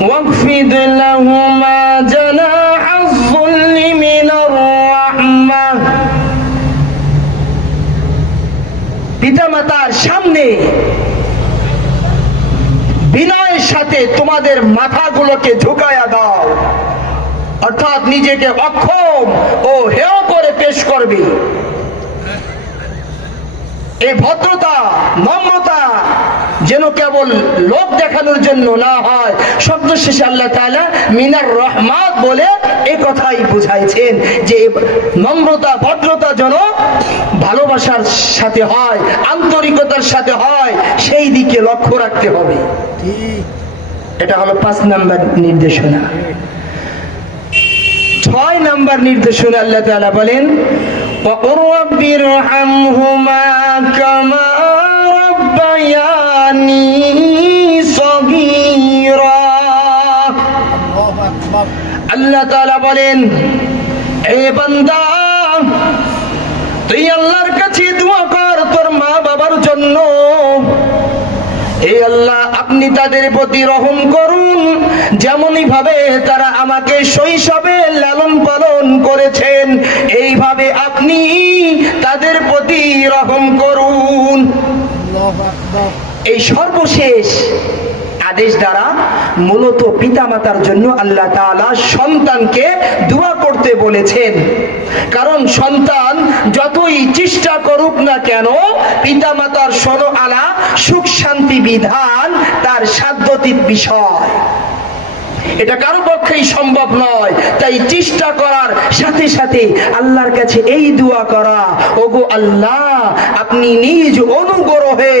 واخفض لهما جناح الذل من الرحمة। পিতামাতার সামনে বিনয়ের সাথে তোমাদের মাথাগুলোকে ঝুঁকায়া দাও, অর্থাৎ নিজেকে অক্ষম ও হেয় করে পেশ করবে। এই ভদ্রতা নম্রতা যেন কেবল লোক দেখানোর জন্য না হয়। শব্দ শেষে আল্লাহ তাআলা মিনার রহমাত বলে এই কথাই বুঝাইছেন যে নম্রতা ভদ্রতা যেন ভালোবাসার সাথে হয়, আন্তরিকতার সাথে হয়, সেই দিকে লক্ষ্য রাখতে হবে। এটা হলো 5 নাম্বার নির্দেশনা। 6 নাম্বার নির্দেশনা আল্লাহ তাআলা বলেন وَقُلْ رَبِّ ارْحَمْهُمَا كَمَا رَبَّيَانِي صَغِيرًا। আল্লাহ তাআলা বলেন, এ বান্দা তুই আল্লাহর কাছে দোয়া কর তোর মা বাবার জন্য। হে আল্লাহ, আপনি তাদের প্রতি রহম করুন, যেমনই ভাবে তারা আমাকে শৈশবে লালন পালন করেছেন, এইভাবে আপনি তাদের প্রতি রহম করুন। এই সর্বশেষ আদেশ দ্বারা মূলত পিতামাতার জন্য আল্লাহ তাআলা সন্তানকে দোয়া করতে বলেছেন। কারণ সন্তান যতই চেষ্টা করুক না কেন, পিতামাতার আলা সুখ শান্তি বিধান তার সাধ্যাতীত বিষয়, এটা কারো পক্ষেই সম্ভব নয়। তাই চেষ্টা করার সাথে সাথে আল্লাহর কাছে এই দোয়া করা, ওগো আল্লাহ, আপনি নিজ অনুগ্রহে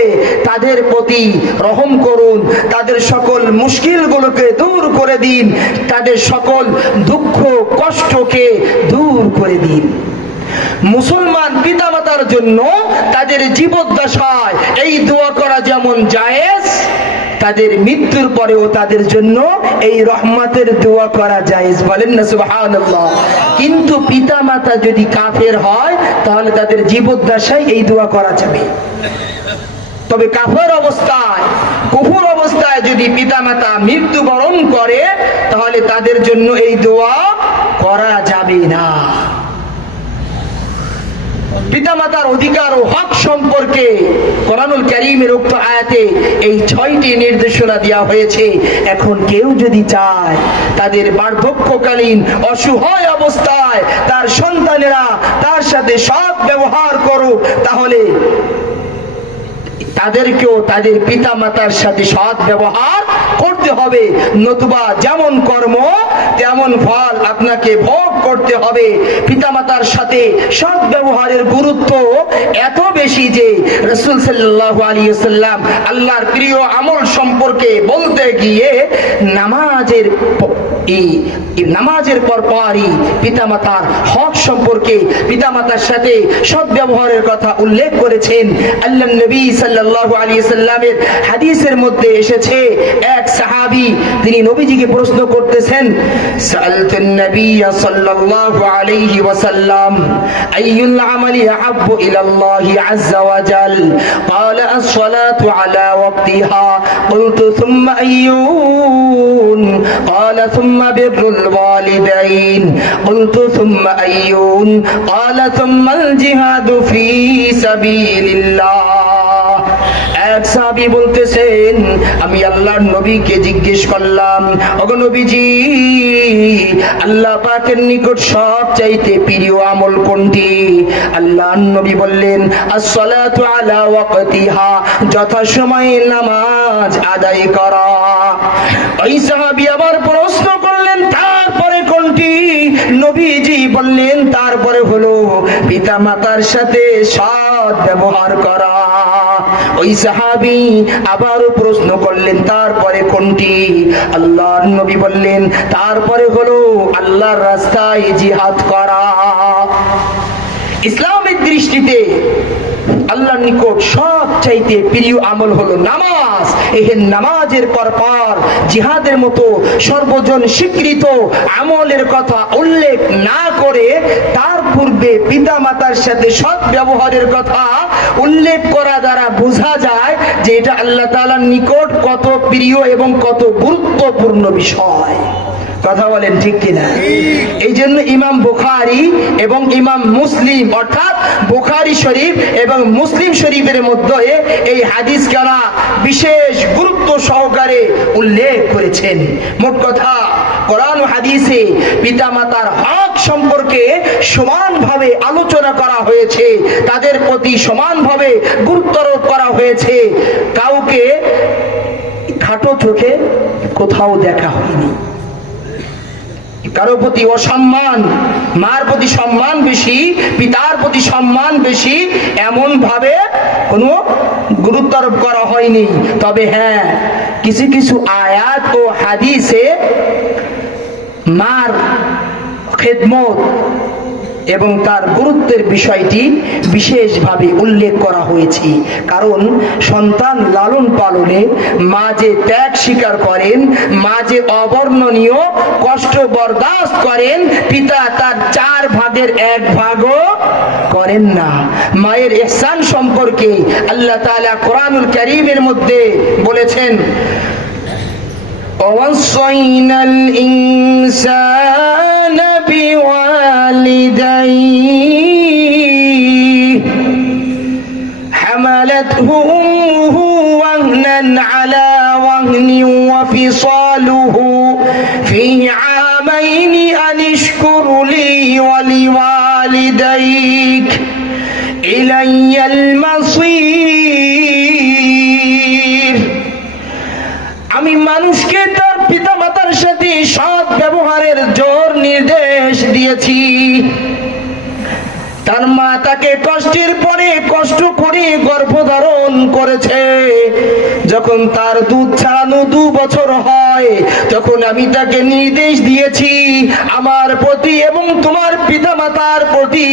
তাদের প্রতি রহম করুন, তাদের সকল মুশকিলগুলোকে দূর করে দিন, তাদের সকল দুঃখ কষ্টকে দূর করে দিন। মুসলমান পিতামাতার জন্য তাদের জীবদ্দশায় এই দোয়া করা যেমন জায়েজ, তাদের মৃত্যুর পরেও তাদের জন্য এই রহমতের দোয়া করা জায়েজ। বলেন না সুবহানাল্লাহ। কিন্তু পিতামাতা যদি কাফের হয় তাহলে তাদের জীবদ্দশায় এই দোয়া করা যাবে। তবে কাফের অবস্থায়, কুফর অবস্থায় যদি পিতামাতা মৃত্যুবরণ করে তাহলে তাদের জন্য এই দোয়া করা যাবে না। পিতামাতার অধিকার ও হক সম্পর্কে কোরআনুল কারীমের উক্ত আয়াতে এই 6টি নির্দেশনা দেওয়া হয়েছে। এখন কেউ যদি চায় তাদের বার্ধক্যকালীন অসহায় অবস্থায় তার সন্তানেরা তার সাথে সৎ ব্যবহার করুক, তাহলে তাদেরকেও তাদের পিতামাতার সাথে সৎ ব্যবহার করতে হবে, নতুবা যেমন কর্ম তেমন ফল আপনাকে ভোগ করতে হবে। পিতামাতার সাথে সৎ ব্যবহারের গুরুত্ব এত বেশি যে রাসূল সাল্লাল্লাহু আলাইহি ওয়াসাল্লাম আল্লাহর প্রিয় আমল সম্পর্কে বলতে গিয়ে নামাজের পরপরই পিতামাতার হক সম্পর্কে, পিতামাতার সাথে সৎ ব্যবহারের কথা উল্লেখ করেছেন। আল্লাহর নবী সাল্লাল্লাহু আলাইহি ওয়াসাল্লামের হাদিসের মধ্যে এসেছে, এক সাহাবী তিনি নবীজিকে প্রশ্ন করতেছেন, সাআলতুন নবী সাল্লাল্লাহু আলাইহি ওয়াসাল্লাম আইয়ুল আমালি আহাব্বু ইলাল্লাহি আযজা ওয়া জাল, ক্বালা আস-সালাতু আলা ওয়াক্তিহা, কুলতু সুম্মা আইয়ুন, ক্বালা সুম্মা বিররুল ওয়ালিদাইন, কুলতু সুম্মা আইয়ুন, ক্বালা সুম্মাল জিহাদু ফি সাবিলিল্লাহ। এক সাহাবী বলতেছেন, আমি আল্লাহর নবীকে জিজ্ঞেস করলাম, ওগো নবীজি, আল্লাহ পাকের নিকট সবচাইতে প্রিয় আমল কোনটি? আল্লাহর নবী বললেন, আস-সালাতু আলা ওয়াক্তিহা, যথাসময়ে নামাজ আদায় করা। ওই সাহাবী আবার প্রশ্ন করলেন, তারপরে কোনটি? নবীজি বললেন, তারপরে হলো পিতামাতার সাথে সৎ ব্যবহার করা। ওই সাহাবী আবারও প্রশ্ন করলেন, তারপরে কোনটি? আল্লাহর নবী বললেন, তারপরে হলো আল্লাহর রাস্তায় জিহাদ করা। ইসলামের দৃষ্টিতে আল্লাহর নিকট সবচাইতে প্রিয় আমল হলো নামাজ। এই নামাজের পর জিহাদের মতো সর্বজন স্বীকৃত আমলের কথা উল্লেখ না করে তার পূর্বে পিতা মাতার সাথে সৎ ব্যবহারের কথা উল্লেখ করা দ্বারা বোঝা যায় যে এটা আল্লাহ তাআলার নিকট কত প্রিয় এবং কত গুরুত্বপূর্ণ বিষয়। কথা বলেন ঠিক কিনা? এই জন্য ইমাম বুখারী এবং ইমাম মুসলিম অর্থাৎ বুখারী শরীফ এবং মুসলিম শরীফের মধ্যে এই হাদিস কানা বিশেষ গুরুত্ব সহকারে উল্লেখ করেছেন। মোট কথা কোরআন ও হাদিসে পিতামাতার হক সম্পর্কে সমানভাবে আলোচনা করা হয়েছে, তাদের প্রতি সমানভাবে গুরুত্বারোপ করা হয়েছে। কাউকে খাটো চোখে কোথাও দেখা হয়নি। কারো প্রতি অসম্মান, মার প্রতি সম্মান বেশি, পিতার প্রতি সম্মান বেশি, এমন ভাবে কোনো গুরুত্ব আরোপ করা হয়নি। তবে হ্যাঁ, কিছু কিছু আয়াত ও হাদিসে মার খেদমত এবং তার গুরুত্বের বিষয়টি বিশেষভাবে উল্লেখ করা হয়েছে। কারণ সন্তান লালন পালনে মা যে ত্যাগ স্বীকার করেন, মা যে অবর্ণনীয় কষ্ট বরদাস্ত করেন, পিতা তার 4 ভাগের 1 ভাগও করেন না। মায়ের ইহসান সম্পর্কে আল্লাহ তাআলা কোরআনুল কারীমের মধ্যে বলেছেন, وَوَصَّيْنَا الْإِنسَانَ بِوَالِدَيْهِ حَمَلَتْهُ أُمُّهُ وَهْنًا عَلَى وَهْنٍ وَفِصَالُهُ فِي عَامَيْنِ أَنِ اشْكُرْ لِي وَلِوَالِدَيْكَ إِلَيَّ الْمَصِيرُ। আমি মানুষকে তার পিতা মাতার সাথে সৎ ব্যবহারের জোর নির্দেশ দিয়েছি। তার মা তাকে কষ্টের পরে কষ্ট করে গর্ভধারণ করেছে। যখন তার দুধ ছাড়ানো 2 বছর হয়, তখন আমি তাকে নির্দেশ দিয়েছি আমার প্রতি এবং তোমার পিতা মাতার প্রতি